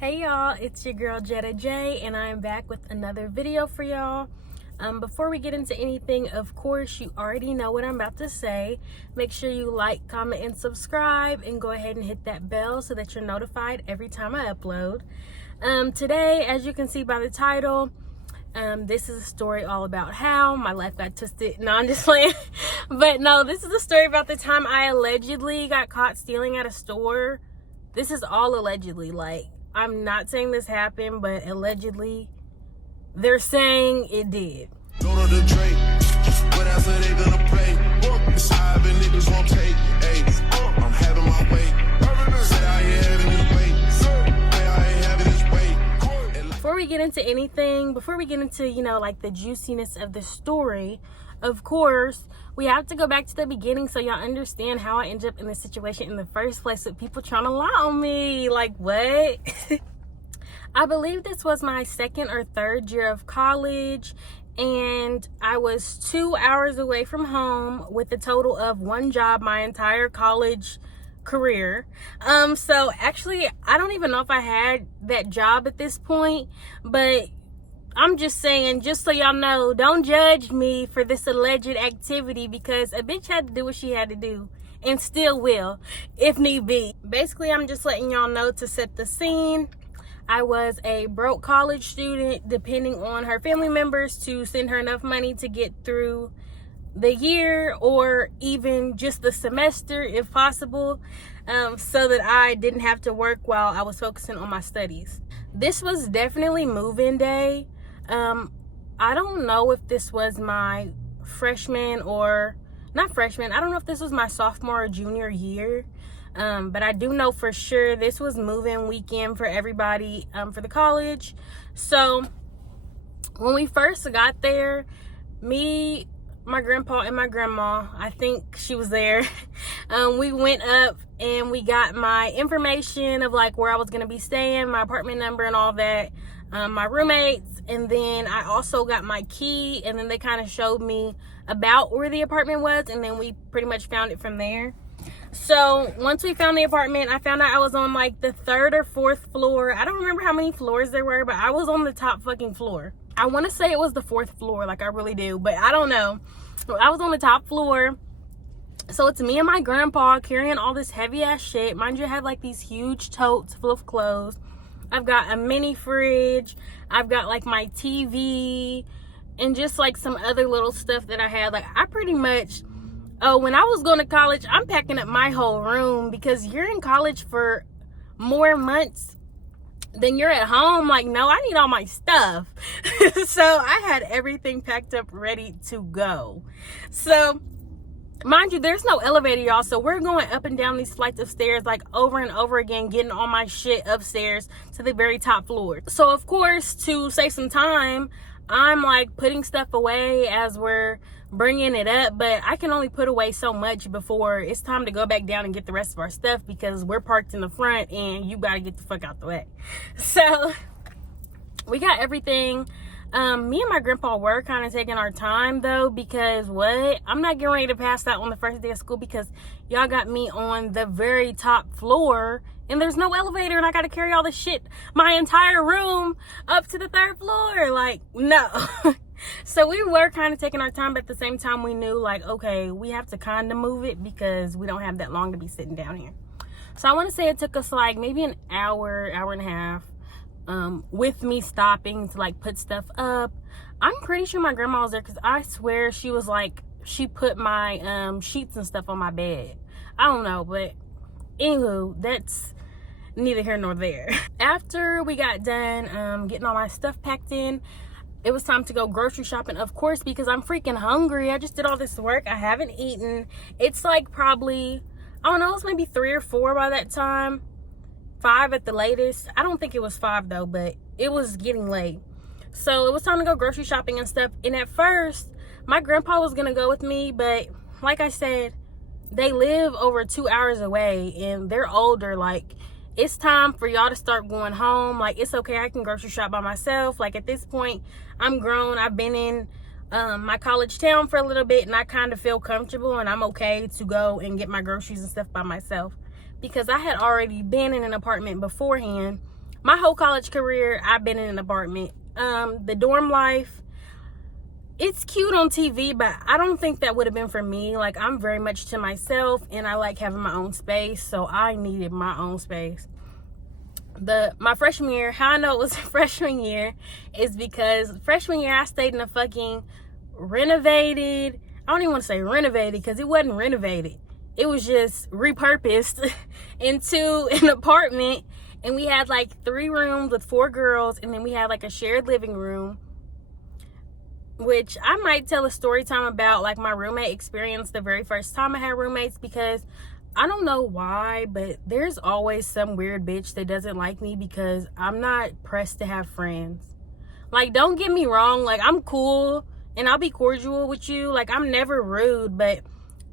Hey y'all, it's your girl Jetta Jaye, and I am back with another video for y'all. Before we get into anything, of course, you already know what I'm about to say. Make sure you like, comment, and subscribe, and go ahead and hit that bell so that you're notified every time I upload. Today, as you can see by the title, this is a story all about how my life got twisted. No, I'm just playing. But no, this is a story about the time I allegedly got caught stealing at a store. This is all allegedly, like, I'm not saying this happened, but allegedly, they're saying it did. Go to the Drake, whatever they gonna play. It's high, but niggas won't take. Hey, I'm having my way. Say I ain't having this way. Say I ain't having this way. Before we get into anything, before we get into, like the juiciness of the story, of course, we have to go back to the beginning so y'all understand how I ended up in this situation in the first place with people trying to lie on me. Like, what? I believe this was my second or third year of college, and I was 2 hours away from home with a total of one job my entire college career. So actually, I don't even know if I had that job at this point, but I'm just saying, just so y'all know, don't judge me for this alleged activity, because a bitch had to do what she had to do and still will if need be. Basically, I'm just letting y'all know to set the scene. I was a broke college student depending on her family members to send her enough money to get through the year or even just the semester if possible, so that I didn't have to work while I was focusing on my studies. This was definitely move-in day. I don't know if this was my freshman or not freshman. I don't know if this was my sophomore or junior year. But I do know for sure this was move-in weekend for everybody, for the college. So when we first got there, me, my grandpa, and my grandma, I think she was there, we went up and we got my information of like where I was going to be staying, my apartment number and all that, my roommates, and then I also got my key, and then they kind of showed me about where the apartment was, and then we pretty much found it from there. So once we found the apartment, I found out I was on like the third or fourth floor. I don't remember how many floors there were, but I was on the top fucking floor. I want to say it was the fourth floor, like I really do, but I don't know. I was on the top floor. So it's me and my grandpa carrying all this heavy ass shit. Mind you, I have like these huge totes full of clothes. I've got a mini fridge. I've got like my TV and just like some other little stuff that I had. Like, I pretty much, when I was going to college, I'm packing up my whole room, because you're in college for more months than you're at home. Like, no, I need all my stuff. So I had everything packed up, ready to go. So mind you, there's no elevator, y'all, so we're going up and down these flights of stairs like over and over again, getting all my shit upstairs to the very top floor. So of course, to save some time, I'm like putting stuff away as we're bringing it up, but I can only put away so much before it's time to go back down and get the rest of our stuff, because we're parked in the front and you gotta get the fuck out the way. So we got everything. Me and my grandpa were kind of taking our time though, because I'm not getting ready to pass out on the first day of school, because y'all got me on the very top floor and there's no elevator, and I got to carry all this shit, my entire room, up to the third floor. Like, no. So we were kind of taking our time, but at the same time we knew, like, okay, we have to kind of move it because we don't have that long to be sitting down here. So I want to say it took us like maybe an hour, hour and a half, with me stopping to like put stuff up. I'm pretty sure my grandma was there, because I swear she was like, she put my sheets and stuff on my bed. I don't know, but anywho, that's neither here nor there. After we got done getting all my stuff packed in, it was time to go grocery shopping, of course, because I'm freaking hungry. I just did all this work. I haven't eaten. It's like probably, I don't know, it's maybe 3 or 4 by that time. 5 at the latest. I don't think it was 5 though, but it was getting late. So it was time to go grocery shopping and stuff. And at first, my grandpa was gonna go with me, but like I said, they live over 2 hours away and they're older. Like, it's time for y'all to start going home. Like, it's okay, I can grocery shop by myself. Like, at this point, I'm grown. I've been in my college town for a little bit, and I kind of feel comfortable, and I'm okay to go and get my groceries and stuff by myself, because I had already been in an apartment beforehand my whole college career, I've been in an apartment. The dorm life, it's cute on TV, but I don't think that would have been for me. Like, I'm very much to myself, and I like having my own space, so I needed my own space. My freshman year, how I know it was freshman year is because freshman year I stayed in a fucking renovated, I don't even want to say renovated because it wasn't renovated. It was just repurposed into an apartment, and we had like 3 rooms with 4 girls, and then we had like a shared living room, which I might tell a story time about like my roommate experience the very first time I had roommates, because I don't know why, but there's always some weird bitch that doesn't like me because I'm not pressed to have friends. Like, don't get me wrong, like, I'm cool and I'll be cordial with you. Like, I'm never rude, but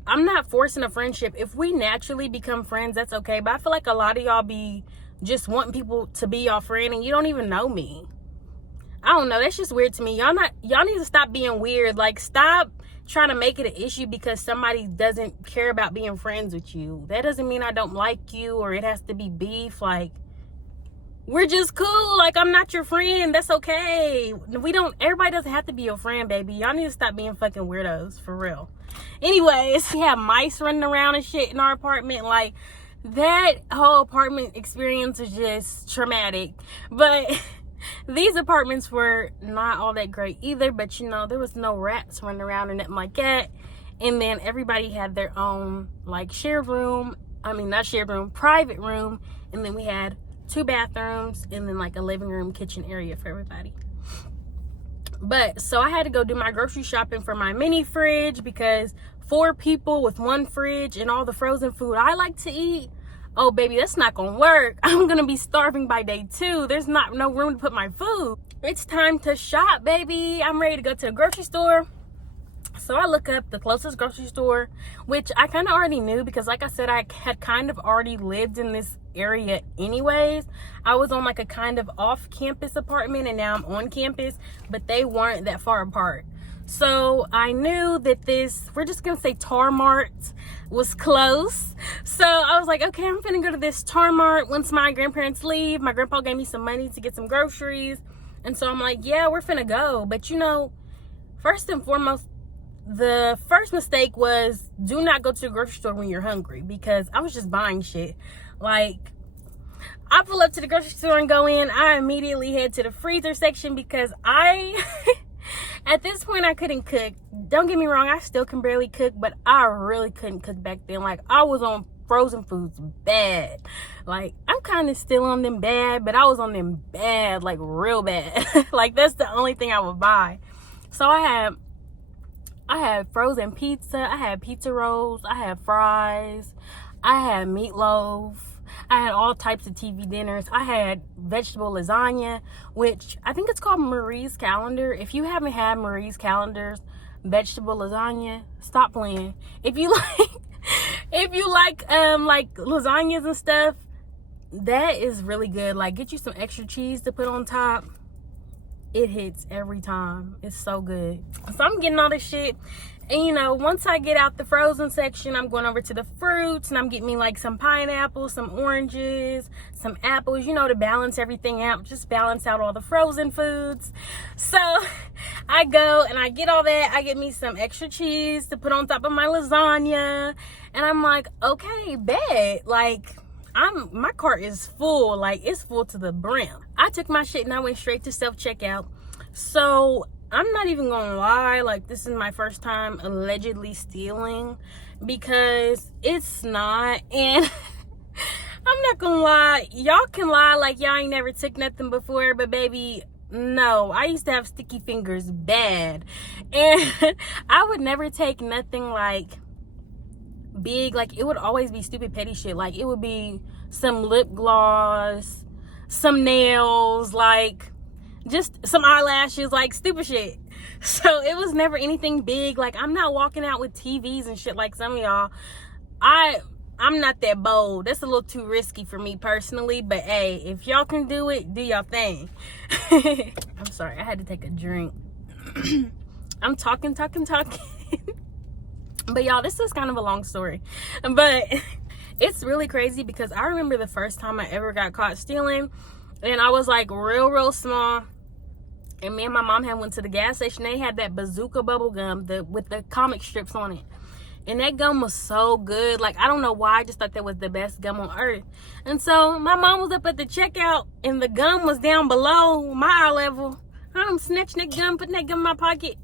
I'm not forcing a friendship. If we naturally become friends, that's okay. But I feel like a lot of y'all be just wanting people to be your friend and you don't even know me. I don't know, that's just weird to me. Y'all need to stop being weird. Like, stop trying to make it an issue because somebody doesn't care about being friends with you. That doesn't mean I don't like you or it has to be beef. Like, we're just cool. Like, I'm not your friend. That's okay. Everybody doesn't have to be your friend, baby. Y'all need to stop being fucking weirdos, for real. Anyways, we have mice running around and shit in our apartment. Like, that whole apartment experience was just traumatic. But these apartments were not all that great either, but you know, there was no rats running around or nothing like that. And then everybody had their own like shared room. I mean, not shared room, private room. And then we had 2 bathrooms and then like a living room, kitchen area for everybody. But so I had to go do my grocery shopping for my mini fridge because 4 people with 1 fridge and all the frozen food I like to eat. Oh, baby, that's not gonna work. I'm gonna be starving by day 2. There's no room to put my food. It's time to shop, baby. I'm ready to go to the grocery store. So I look up the closest grocery store, which I kind of already knew because, like I said, I had kind of already lived in this area anyways. I was on like a kind of off-campus apartment, and now I'm on campus, but they weren't that far apart. So I knew that this, we're just gonna say Tar Mart, was close. So I was like, okay, I'm finna go to this Tar Mart once my grandparents leave. My grandpa gave me some money to get some groceries, and so I'm like, yeah, we're finna go. But you know, first and foremost, the first mistake was do not go to the grocery store when you're hungry, because I was just buying shit. Like, I pull up to the grocery store and go in, I immediately head to the freezer section because at this point, I couldn't cook. Don't get me wrong, I still can barely cook, but I really couldn't cook back then. Like, I was on frozen foods bad. Like, I'm kind of still on them bad, but I was on them bad, like real bad. Like, that's the only thing I would buy. So I had frozen pizza, I had pizza rolls, I had fries, I had meatloaf. I had all types of TV dinners. I had vegetable lasagna, which I think it's called Marie's Calendar. If you haven't had Marie's Calendar's vegetable lasagna, stop playing. If you like lasagnas and stuff, that is really good. Like, get you some extra cheese to put on top. It hits every time. It's so good. So I'm getting all this shit. And you know, once I get out the frozen section, I'm going over to the fruits, and I'm getting me like some pineapples, some oranges, some apples, you know, to balance everything out, just balance out all the frozen foods. So I go and I get all that. I get me some extra cheese to put on top of my lasagna, and I'm like, okay, bet. Like, my cart is full. Like, it's full to the brim. I took my shit and I went straight to self-checkout. So I'm not even gonna lie, like, this is my first time allegedly stealing, because it's not. And I'm not gonna lie, y'all can lie like y'all ain't never took nothing before, but baby, no, I used to have sticky fingers bad, and I would never take nothing like big. Like, it would always be stupid petty shit. Like, it would be some lip gloss, some nails, like just some eyelashes, like stupid shit. So it was never anything big. Like, I'm not walking out with TVs and shit like some of y'all. I'm not that bold. That's a little too risky for me personally, but hey, if y'all can do it, do y'all thing. I'm sorry, I had to take a drink. I'm talking. But y'all, this is kind of a long story, but it's really crazy because I remember the first time I ever got caught stealing. And I was like real small. And me and my mom had went to the gas station. They had that bazooka bubble gum with the comic strips on it. And that gum was so good. Like, I don't know why. I just thought that was the best gum on earth. And so my mom was up at the checkout and the gum was down below my eye level. I'm snatching that gum, putting that gum in my pocket.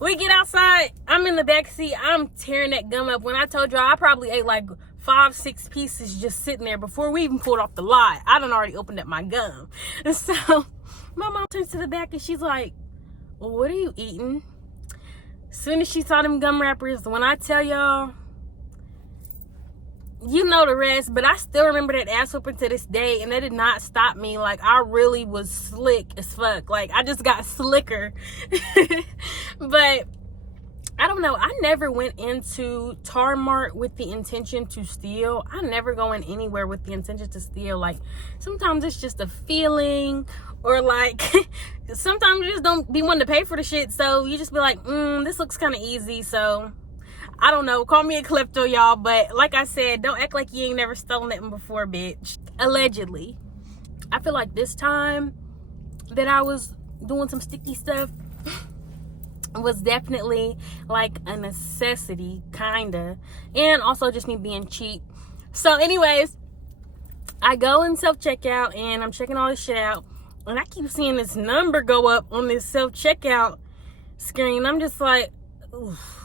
We get outside. I'm in the back seat. I'm tearing that gum up. When I told y'all, I probably ate like 5-6 pieces just sitting there before we even pulled off the lot. I done already opened up my gum. And so my mom turns to the back and she's like, well, what are you eating? As soon as she saw them gum wrappers, when I tell y'all, you know the rest, but I still remember that ass whooping to this day, and that did not stop me. Like, I really was slick as fuck. Like, I just got slicker. But I don't know. I never went into Tarmart with the intention to steal. I never go in anywhere with the intention to steal. Like, sometimes it's just a feeling, or like sometimes you just don't be wanting to pay for the shit, so you just be like, this looks kind of easy. So I don't know, call me a klepto, y'all, but like I said, don't act like you ain't never stolen nothing before, bitch. Allegedly. I feel like this time that I was doing some sticky stuff was definitely like a necessity, kinda, and also just me being cheap. So anyways, I go in self-checkout and I'm checking all this shit out, and I keep seeing this number go up on this self-checkout screen. I'm just like, oof.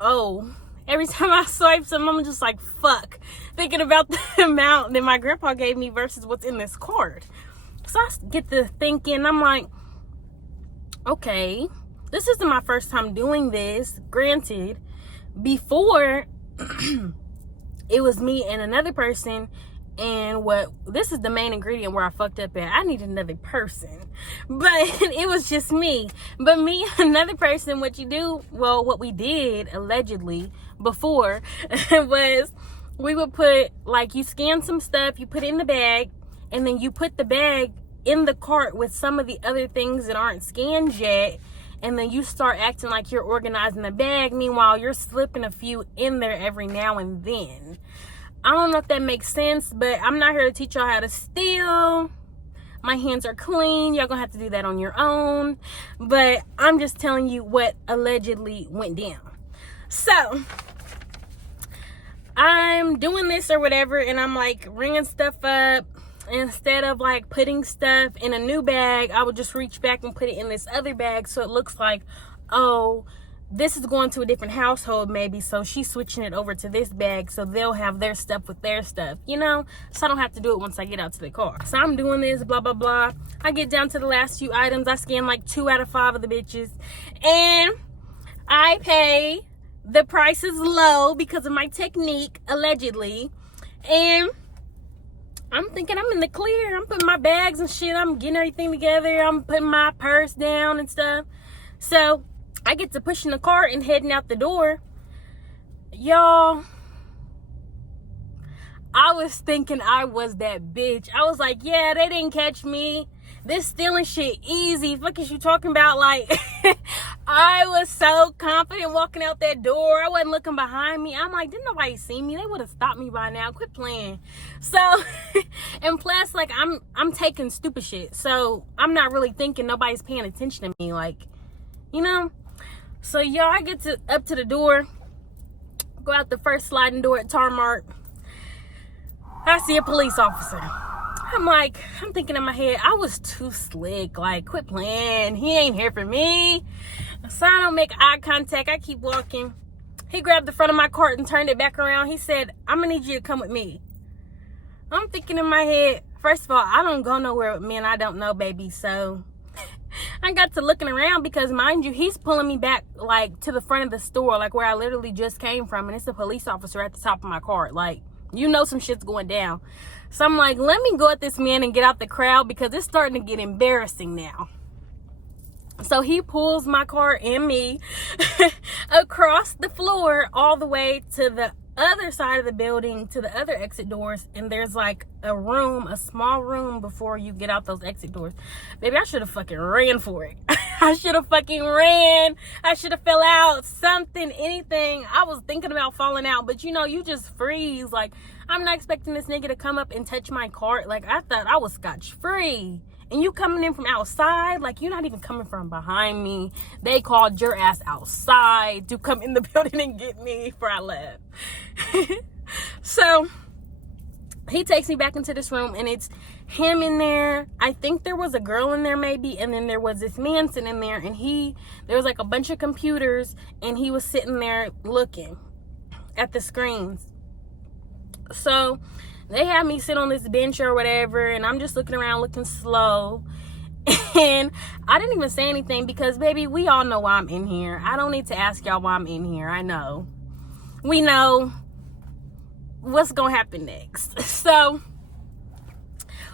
Oh, every time I swipe something, I'm just like, fuck, thinking about the amount that my grandpa gave me versus what's in this card. So I get to thinking, I'm like, okay, this isn't my first time doing this. Granted, before it was me and another person, and this is the main ingredient where I fucked up at. I needed another person, but it was just me. But me, another person, what we did allegedly before was we would put, like, you scan some stuff, you put it in the bag, and then you put the bag in the cart with some of the other things that aren't scanned yet, and then you start acting like you're organizing the bag. Meanwhile, you're slipping a few in there every now and then. I don't know if that makes sense, but I'm not here to teach y'all how to steal. My hands are clean. Y'all gonna have to do that on your own. But I'm just telling you what allegedly went down. So I'm doing this or whatever, and I'm like ringing stuff up. Instead of like putting stuff in a new bag, I would just reach back and put it in this other bag, so it looks like, oh, this is going to a different household maybe, so she's switching it over to this bag so they'll have their stuff with their stuff, you know, so I don't have to do it once I get out to the car. So I'm doing this, blah blah blah. I get down to the last few items. I scan like 2 out of 5 of the bitches, and I pay. The price is low because of my technique, allegedly, and I'm thinking I'm in the clear. I'm putting my bags and shit, I'm getting everything together, I'm putting my purse down and stuff. So I get to pushing the cart and heading out the door. Y'all, I was thinking I was that bitch. I was like, yeah, they didn't catch me. This stealing shit easy. Fuck is you talking about? Like, I was so confident walking out that door. I wasn't looking behind me. I'm like, didn't nobody see me? They would have stopped me by now. Quit playing. So, and plus, like, I'm taking stupid shit. So I'm not really thinking nobody's paying attention to me. Like, you know? So y'all, I get up to the door, go out the first sliding door at Tarmart. I see a police officer. I'm thinking in my head, I was too slick. Like, quit playing. He ain't here for me. So I don't make eye contact. I keep walking. He grabbed the front of my cart and turned it back around. He said, I'm gonna need you to come with me. I'm thinking in my head, first of all, I don't go nowhere with men I don't know, baby. So I got to looking around because, mind you, he's pulling me back, like, to the front of the store, like where I literally just came from, and it's a police officer at the top of my cart. Like, you know some shit's going down. So I'm like, let me go at this man and get out the crowd because it's starting to get embarrassing now. So he pulls my cart and me across the floor all the way to the other side of the building, to the other exit doors, and there's like a small room before you get out those exit doors. Baby, I should have fucking ran for it. I should have fucking ran. I should have fell out. Something, anything. I was thinking about falling out, but you know, you just freeze. Like, I'm not expecting this nigga to come up and touch my cart. Like, I thought I was scotch free. And you coming in from outside, like, you're not even coming from behind me. They called your ass outside to come in the building and get me before I left. So he takes me back into this room, and it's him in there. I think there was a girl in there maybe, and then there was this man sitting in there, and there was like a bunch of computers, and he was sitting there looking at the screens. So they had me sit on this bench or whatever, and I'm just looking around looking slow. And I didn't even say anything because, baby, we all know why I'm in here. I don't need to ask y'all why I'm in here. I know. We know what's gonna happen next. So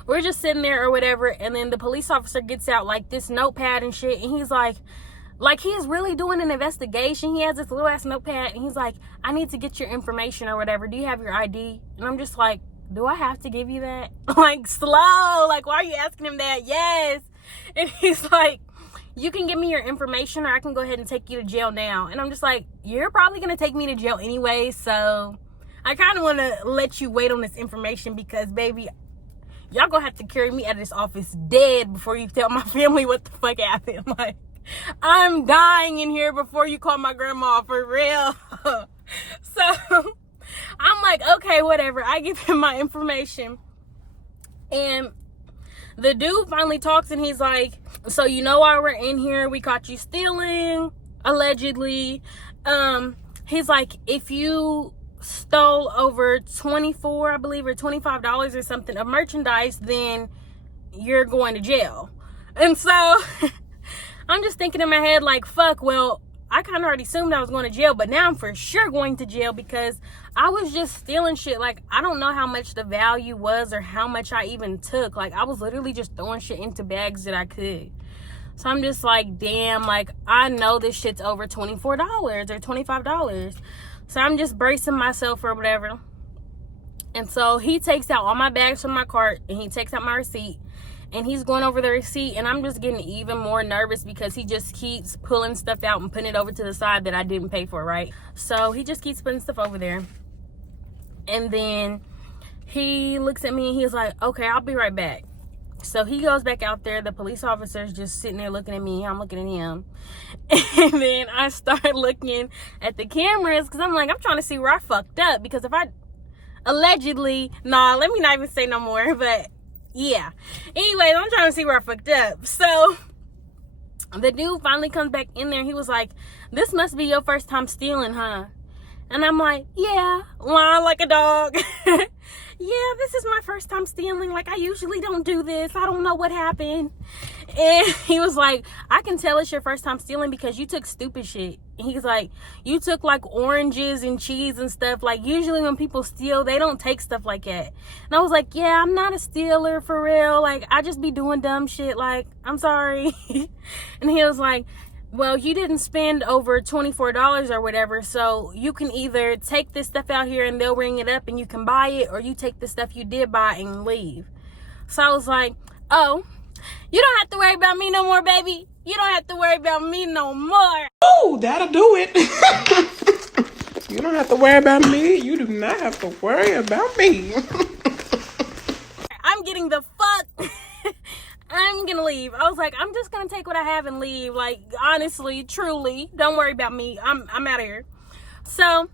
we're just sitting there or whatever, and then the police officer gets out like this notepad and shit, and he's like he is really doing an investigation. He has this little ass notepad, and he's like, I need to get your information or whatever. Do you have your ID? And I'm just like, do I have to give you that? Like, slow. Like, why are you asking him that? Yes. And he's like, you can give me your information, or I can go ahead and take you to jail now. And I'm just like, you're probably gonna take me to jail anyway, so I kind of want to let you wait on this information because, baby, y'all gonna have to carry me out of this office dead before you tell my family what the fuck happened. Like, I'm dying in here before you call my grandma, for real. So I'm like, okay, whatever. I give him my information, and the dude finally talks, and he's like, so you know why we're in here? We caught you stealing, allegedly. He's like, if you stole over 24, I believe, or $25 or something of merchandise, then you're going to jail. And so I'm just thinking in my head, like, fuck, well, I kind of already assumed I was going to jail, but now I'm for sure going to jail because I was just stealing shit. Like, I don't know how much the value was or how much I even took. Like, I was literally just throwing shit into bags that I could. So I'm just like, damn, like, I know this shit's over $24 or $25. So I'm just bracing myself or whatever. And so he takes out all my bags from my cart, and he takes out my receipt, and he's going over the receipt, and I'm just getting even more nervous because he just keeps pulling stuff out and putting it over to the side that I didn't pay for, right? So he just keeps putting stuff over there. And then he looks at me and he's like, okay, I'll be right back. So he goes back out there. The police officer's just sitting there looking at me. I'm looking at him. And then I start looking at the cameras because I'm like, I'm trying to see where I fucked up. Because if I allegedly, let me not even say no more. But yeah. Anyways, I'm trying to see where I fucked up. So the dude finally comes back in there. He was like, this must be your first time stealing, huh? And I'm like, yeah, lying like a dog. Yeah, this is my first time stealing. Like, I usually don't do this. I don't know what happened. And he was like, I can tell it's your first time stealing because you took stupid shit. And he's like, you took like oranges and cheese and stuff. Like, usually when people steal, they don't take stuff like that. And I was like, yeah, I'm not a stealer for real. Like, I just be doing dumb shit. Like, I'm sorry. And he was like, well, you didn't spend over $24 or whatever, so you can either take this stuff out here and they'll ring it up and you can buy it, or you take the stuff you did buy and leave. So I was like, oh, you don't have to worry about me no more, baby. You don't have to worry about me no more. Oh, that'll do it. You don't have to worry about me. You do not have to worry about me. I'm getting the fuck. I'm gonna leave. I was like, I'm just gonna take what I have and leave. Like, honestly, truly, don't worry about me. I'm out of here. So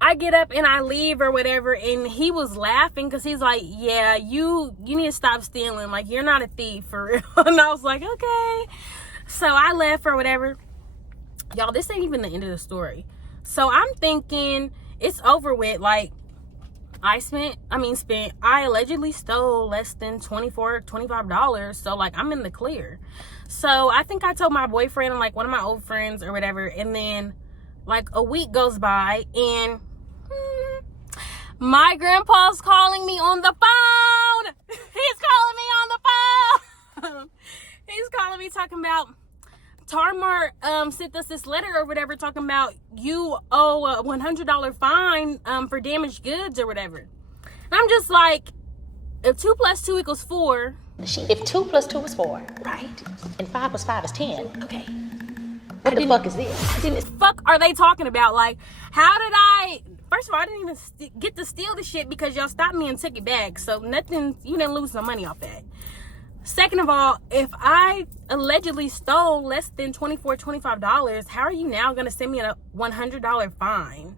I get up and I leave or whatever, and he was laughing because he's like, yeah, you need to stop stealing. Like, you're not a thief for real. And I was like, okay. So I left or whatever. Y'all, this ain't even the end of the story. So I'm thinking it's over with. Like, I allegedly stole less than $25. So, like, I'm in the clear. So I think I told my boyfriend and like one of my old friends or whatever. And then like a week goes by, and my grandpa's calling me on the phone. He's calling me on the phone. He's calling me talking about, Tarmar sent us this letter or whatever talking about you owe a $100 fine for damaged goods or whatever. And I'm just like, if 2 + 2 = 4, If 2 plus 2 is 4, right? And 5 plus 5 is 10. Okay. What the fuck is this? Fuck are they talking about? Like, how did I... First of all, I didn't even get to steal the shit because y'all stopped me and took it back. So nothing... You didn't lose no money off that. Second of all, if I allegedly stole less than $25, how are you now going to send me a $100 fine?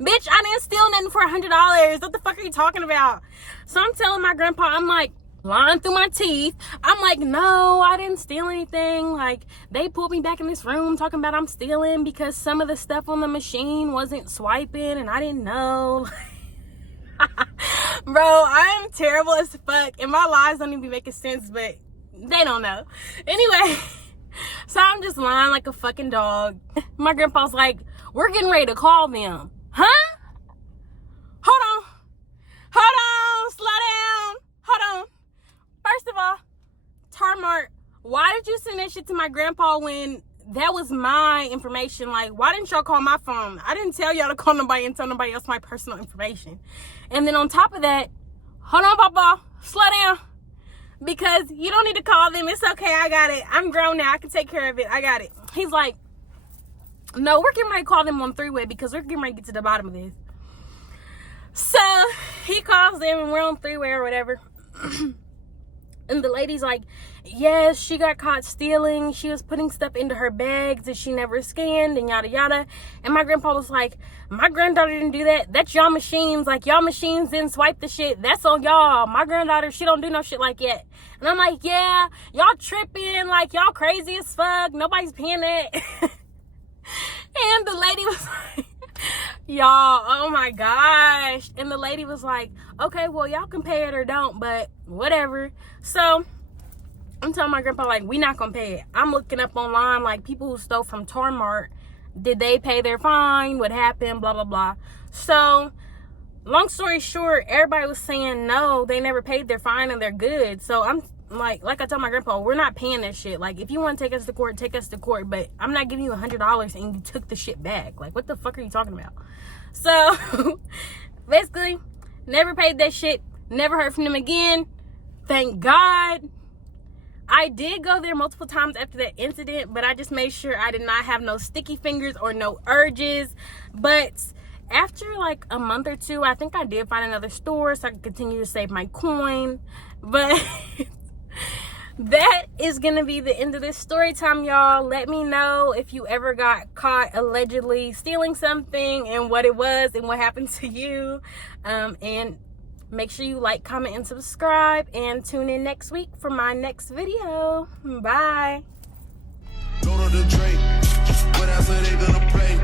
Bitch, I didn't steal nothing for $100. What the fuck are you talking about? So I'm telling my grandpa, I'm like, lying through my teeth. I'm like, no, I didn't steal anything. Like, they pulled me back in this room talking about I'm stealing because some of the stuff on the machine wasn't swiping and I didn't know. Bro, I am terrible as fuck and my lies don't even make sense, but they don't know. Anyway, so I'm just lying like a fucking dog. My grandpa's like, we're getting ready to call them. Huh? Hold on, slow down, hold on. First of all, Tarmart, why did you send that shit to my grandpa when that was my information? Like, why didn't y'all call my phone? I didn't tell y'all to call nobody and tell nobody else my personal information. And then on top of that, hold on, Papa, slow down. Because you don't need to call them. It's okay, I got it. I'm grown now. I can take care of it. I got it. He's like, no, we're getting ready to call them on three-way because we're getting ready to get to the bottom of this. So he calls them and we're on three-way or whatever. And the lady's like, yes, she got caught stealing. She was putting stuff into her bags that she never scanned and yada yada. And my grandpa was like, my granddaughter didn't do that. That's y'all machines. Like, y'all machines didn't swipe the shit. That's on y'all. My granddaughter, she don't do no shit like that. And I'm like, yeah, y'all tripping. Like, y'all crazy as fuck. Nobody's paying that. And the lady was like, y'all, oh my gosh. And the lady was like, okay, well, y'all can pay it or don't, but whatever. So I'm telling my grandpa, like, we not gonna pay it. I'm looking up online, like, people who stole from Tarmart, did they pay their fine? What happened? Blah, blah, blah. So long story short, everybody was saying no, they never paid their fine and they're good. So I'm like I told my grandpa, we're not paying that shit. Like, if you want to take us to court, take us to court, but I'm not giving you $100 and you took the shit back. Like, what the fuck are you talking about? So basically, never paid that shit, never heard from them again. Thank God. I did go there multiple times after that incident, but I just made sure I did not have no sticky fingers or no urges. But after like a month or two, I think I did find another store so I could continue to save my coin. But that is gonna be the end of this story time, y'all. Let me know if you ever got caught allegedly stealing something and what it was and what happened to you. And make sure you like, comment, and subscribe, and tune in next week for my next video. Bye. Go to the Drake, whatever they gonna play.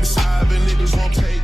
It's high, and niggas won't take.